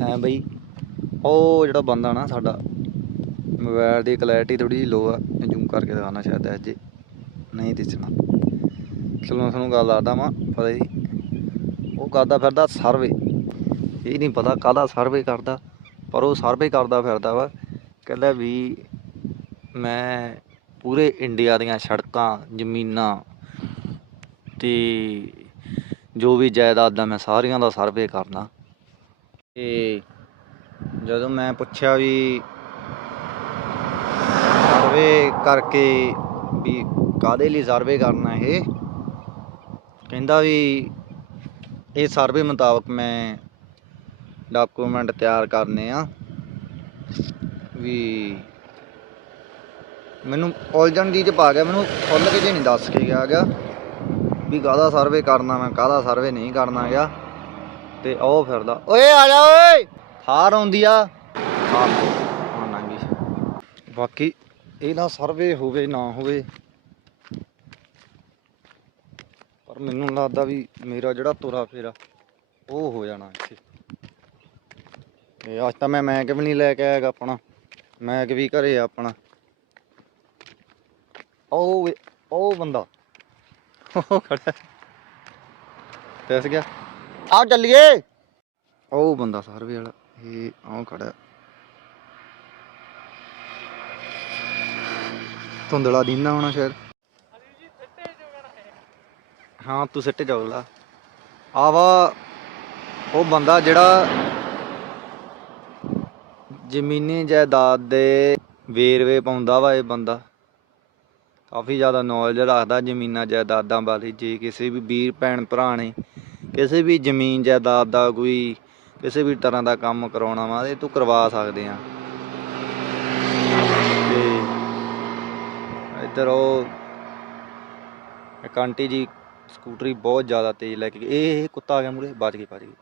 ਹੈ ਬਈ, ਉਹ ਜਿਹੜਾ ਬੰਦਾ ਨਾ ਸਾਡਾ ਮੋਬਾਈਲ ਦੀ ਕਲੈਰਿਟੀ ਥੋੜੀ ਜਿਹੀ ਲੋ ਆ ਜ਼ੂਮ ਕਰਕੇ ਦਿਖਾਉਣਾ ਸ਼ਾਇਦ ਇਹ ਜੇ, ਨਹੀਂ ਦਿਸਣਾ। ਚਲੋ ਮੈਂ ਤੁਹਾਨੂੰ ਗੱਲ ਦੱਸਦਾ ਵਾਂ, ਪਤਾ ਜੀ ਉਹ ਕਰਦਾ ਫਿਰਦਾ ਸਰਵੇ ਇਹ ਨਹੀਂ ਪਤਾ ਕਾਹਦਾ ਸਰਵੇ ਕਰਦਾ, ਪਰ ਉਹ ਸਰਵੇ ਕਰਦਾ ਫਿਰਦਾ ਵਾ, ਕਹਿੰਦਾ ਵੀ ਮੈਂ ਪੂਰੇ ਇੰਡੀਆ ਦੀਆਂ ਸੜਕਾਂ, ਜ਼ਮੀਨਾਂ ਤੇ ਜੋ ਵੀ ਜਾਇਦਾਦ ਜਾਇਦਾਦਾਂ ਮੈਂ ਸਾਰੀਆਂ ਦਾ ਸਰਵੇ ਕਰਨਾ। ਤੇ ਜਦੋਂ ਮੈਂ ਪੁੱਛਿਆ ਵੀ ਸਰਵੇ ਕਰਕੇ ਵੀ ਕਾਦੇ ਲਈ ਸਰਵੇ ਕਰਨਾ ਇਹ, ਕਹਿੰਦਾ ਵੀ ਇਹ ਸਰਵੇ ਮੁਤਾਬਕ ਮੈਂ ਡਾਕੂਮੈਂਟ ਤਿਆਰ ਕਰਨੇ ਆ ਵੀ ਮੈਨੂੰ ਉਲਝਣ ਦੀ ਚ ਪਾ ਗਿਆ, ਮੈਨੂੰ ਖੁੱਲ ਕੇ ਜੇ ਨਹੀਂ ਦੱਸ ਕੇ ਗਿਆ ਗਿਆ ਵੀ ਕਾਹਦਾ ਸਰਵੇ ਕਰਨਾ ਮੈਂ ਕਾਹਦਾ ਸਰਵੇ ਨਹੀਂ ਕਰਨਾ ਗਿਆ ਤੇ ਉਹ ਫਿਰਦਾ। ਓਏ, ਆ ਜਾ ਓਏ। ਹਾਰ ਆਉਂਦੀ ਆ। ਹਾਂ ਹਾਂ ਨੰਗੀ ਬਾਕੀ ਇਹ ਨਾ ਸਰਵੇ ਹੋਵੇ, ਨਾ ਹੋਵੇ। ਪਰ ਮੈਨੂੰ ਲੱਗਦਾ ਵੀ ਮੇਰਾ ਜਿਹੜਾ ਤੁਰਾ ਫੇਰਾ, ਉਹ ਹੋ ਜਾਣਾ ਇੱਥੇ। ਤੇ ਅੱਜ ਤਾਂ ਮੈਂ ਮੈਕ ਵੀ ਨਹੀਂ ਲੈ ਕੇ ਆਇਆਗਾ ਆਪਣਾ। ਮੈਕ ਵੀ ਘਰੇ ਆ ਆਪਣਾ। ਉਹ ਉਹ ਬੰਦਾ। ਉਹ ਖੜਾ ਦੱਸ ਗਿਆ। ਆਓ ਚੱਲੀਏ। ਉਹ ਬੰਦਾ ਸਰਵੇ ਵਾਲਾ, ਇਹ ਆਉ ਖੜਾ। ਧੁੰਦਲਾ ਦਿੰਦਾ ਹੋਣਾ ਸ਼ਾਇਦ। ਹਾਂ, ਤੂੰ ਸਿੱਟੇ ਜਾਉਲਾ ਆਵਾ ਉਹ ਬੰਦਾ ਜਿਹੜਾ ਜ਼ਮੀਨੀ ਜਾਇਦਾਦ ਦੇ ਵੇਰਵੇ ਪਾਉਂਦਾ ਵਾ ਇਹ ਬੰਦਾ। ਕਾਫੀ ਜ਼ਿਆਦਾ ਨੌਲੇਜ ਰੱਖਦਾ ਜ਼ਮੀਨਾਂ ਜਾਇਦਾਦਾਂ ਬਾਰੇ, ਜੇ ਕਿਸੇ ਵੀ ਵੀਰ, ਭੈਣ, ਭਰਾ ਨੇ ਕਿਸੇ ਵੀ ਜ਼ਮੀਨ ਜਾਇਦਾਦ ਦਾ ਕੋਈ ਕਿਸੇ ਵੀ ਤਰ੍ਹਾਂ ਦਾ ਕੰਮ ਕਰਾਉਣਾ ਵਾ ਤੇ ਤੂੰ ਕਰਵਾ ਸਕਦੇ ਆ। ਤੇ ਇੱਧਰ ਉਹ ਇੱਕ ਆਂਟੀ ਜੀ ਸਕੂਟਰੀ ਬਹੁਤ ਜ਼ਿਆਦਾ ਤੇਜ਼ ਲੈ ਕੇ ਗਈ ਇਹ ਇਹ ਕੁੱਤਾ ਆ ਗਿਆ ਮੂਰੇ ਬਚ ਗਈ ਬਚ ਗਈ